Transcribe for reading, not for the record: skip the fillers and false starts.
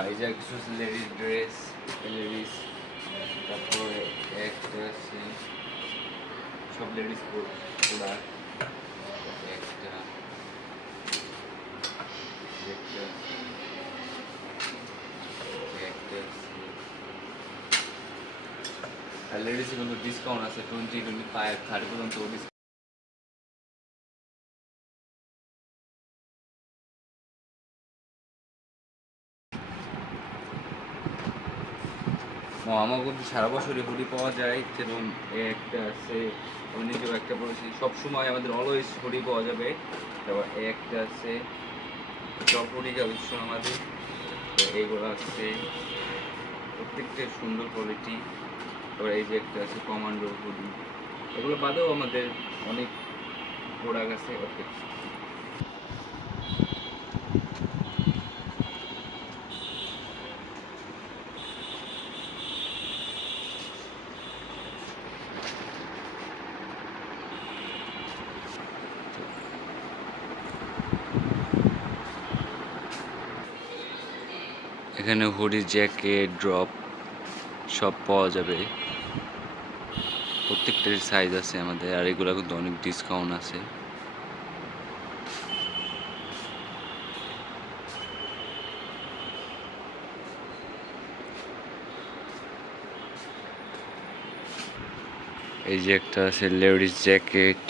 এই যে কিছু লেডিস ড্রেস, লেডিস, তারপরে একটা আছে সব লেডিস প্রোডাক্ট, একটা আর লেডিসে কিন্তু ডিসকাউন্ট আছে 20, 25, 30 পর্যন্ত ডিসকাউন্ট। আমার কিন্তু সারা বছরই হুডি পাওয়া যায়, যেমন একটা আছে, আমি নিজেও একটা পড়েছি, সবসময় আমাদের অলওয়েজ হুডি পাওয়া যাবে। তারপর একটা আছে টপ হুডি কালেকশন আমাদের, এইগুলো আছে প্রত্যেকটা সুন্দর কোয়ালিটি। তারপর এই যে একটা আছে কমান্ডো হুডি, এগুলো বাদেও আমাদের অনেক প্রোডাক্ট আছে। ওকে, এখানে হুডি, জ্যাকেট, ড্রপ সব পাওয়া যাবে, প্রত্যেকটার সাইজ আছে আমাদের, আর এগুলো কিন্তু অনেক ডিসকাউন্ট আছে। এই যে একটা আছে লেডিস জ্যাকেট,